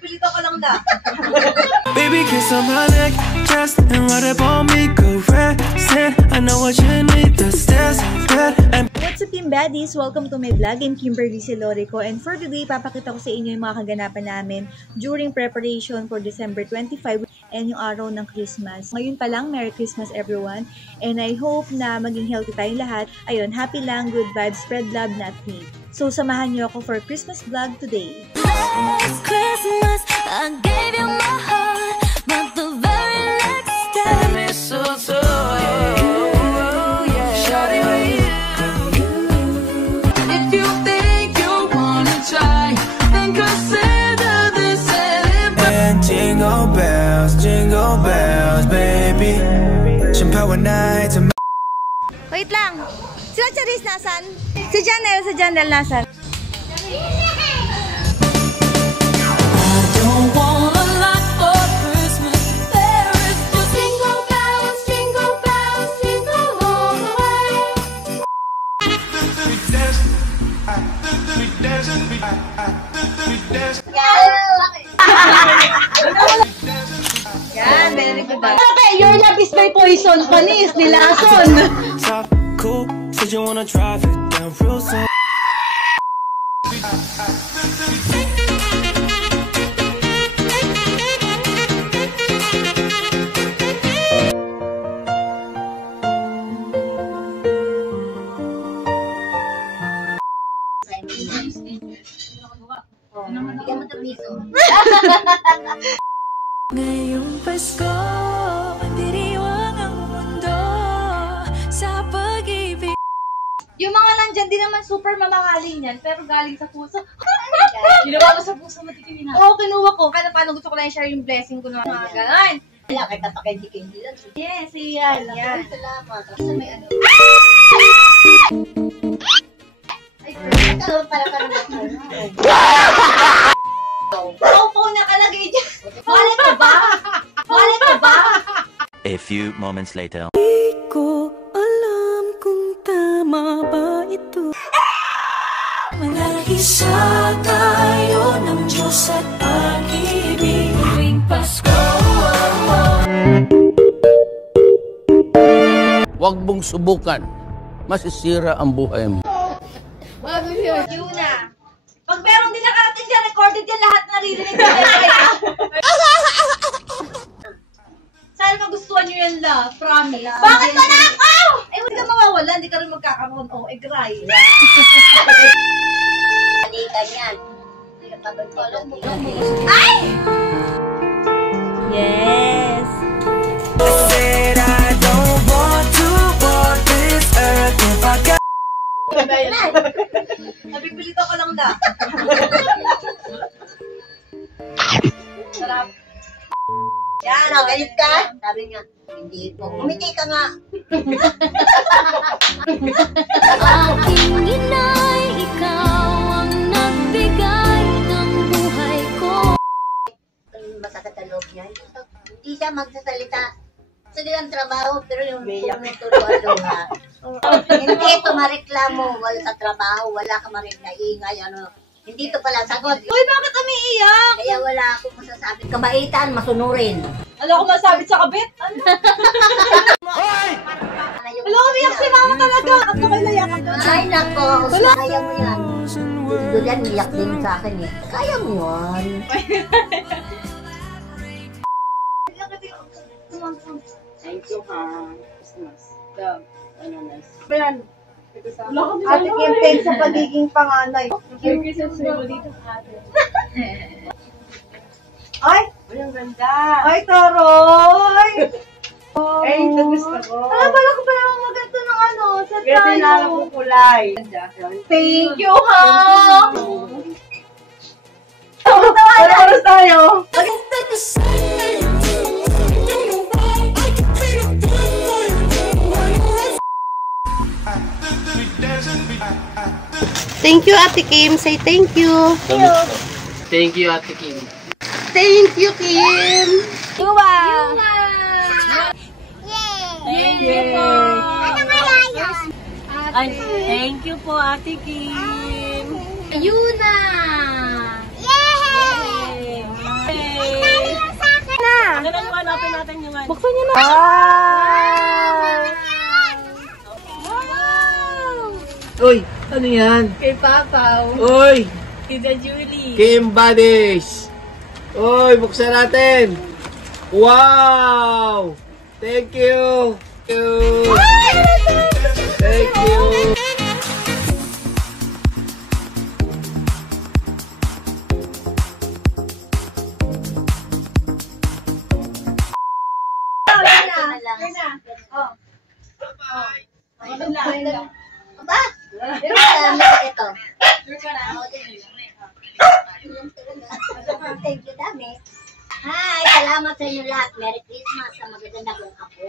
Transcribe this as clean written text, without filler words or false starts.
Napipilito ka lang na. Baby, kiss on my neck, just and ride up on me, caressing. I know what you need, the stairs, bed, and What's up, Team Baddies? Welcome to my vlog. I'm Kimberly Silorico, and for today, papakita ko sa inyo yung mga kaganapan namin during preparation for December 25 and yung araw ng Christmas. Ngayon pa lang, Merry Christmas everyone, and I hope na maging healthy tayong lahat. Ayun, happy lang, good vibes, spread love, not hate. So, samahan niyo ako for Christmas vlog today. Last Christmas, I gave you my heart, but the very next day, mistletoe. if you think you wanna try, then consider this And jingle bells, baby. Champagne nights and Wait lang! Sila Charis nasan? Si Janelle nasan? don't want a lot for Christmas. There is just jingle bells, jingle all the way. Yan, very good. Okay, your love is my poison. Panis, nilason. top cool. Said you wanna drive it down real slow. Ngayong Pasko, diriwang ang mundo sa pag-ibig. Yung mga nandyan, di naman super mamahalin yan, pero galing sa puso. Ginawa ko sa puso, matikimin na. Oo, kinuha ko. Kaya paano gusto ko lang i-share yung blessing ko na mga gano'n. Wala, kahit napaka-hindi lang. Yes, yan. Salamat. Kasi may ano. Ay, ito para Opo, nakalagay dyan. Wallet mo ba? Wallet mo ba? A few moments later. Di ko alam kung tama ba ito. Manalisa tayo ng Diyos at pag-ibig tuwing Pasko. Huwag mong subukan. Masisira ang buhay mo. Yuna. Pag meron din nakarating dyan, recorded yan lahat na naririnig ko dyan. Sana magustuhan nyo yan la, promise. Bakit ba na ako? Eh, hindi ka mawawala, hindi ka rin magkakaroon. Oh, egray. Balikan yan. Ay! Yes! I said I don't want to walk this earth if I got. Napipilito ka lang na. Sarap. Yan, Ano, galit ka? Sabi niya, hindi po. Umiti ka nga. Aking inay, ikaw ang nagbigay ng buhay ko. Masakit ang loob niya. Hindi siya magsasalita. Sige ang trabaho, pero yung turuan ha. Hindi ito mareklamo, wala sa trabaho, wala ka maingay, ano. Hindi ito pala sagot. Uy, bakit umiiyak? Kaya wala akong masasabi. Kabaitan, masunurin. Ano ako masabit sa kabit? Ano? Alam, umiyak si mama talaga. Ako kayo nayakan doon. Ay, nako. Kaya mo yan. Doon yan, iyak din sa akin eh. Kaya mo yan. Thank you, ha. Christmas. Ate Kim, thanks sa pagiging panganay. Ay! Ang ganda. Ay, Toroy! Ay, ito gusto ko. Bala ko pala maganda ng ano, sa Kasi nala ko tayo. kulay. Thank you, ha! Oras tayo. Thank you, Ate Kim. Say thank you. Thank you, Ate Kim. Thank you, Kim. Yuwa! Thank you po! Ay, thank you po, Ate Kim. Yuna! Yay! Ano yan? Kay Papaw. Uy! Kita Julie. Kim Badish! Uy, buksan natin! Wow! Thank you! Thank you! Ito na lang. Aba? Pero ito. Thank you, dami. Hi, salamat sa inyo lahat. Merry Christmas sa magaganda kong apo.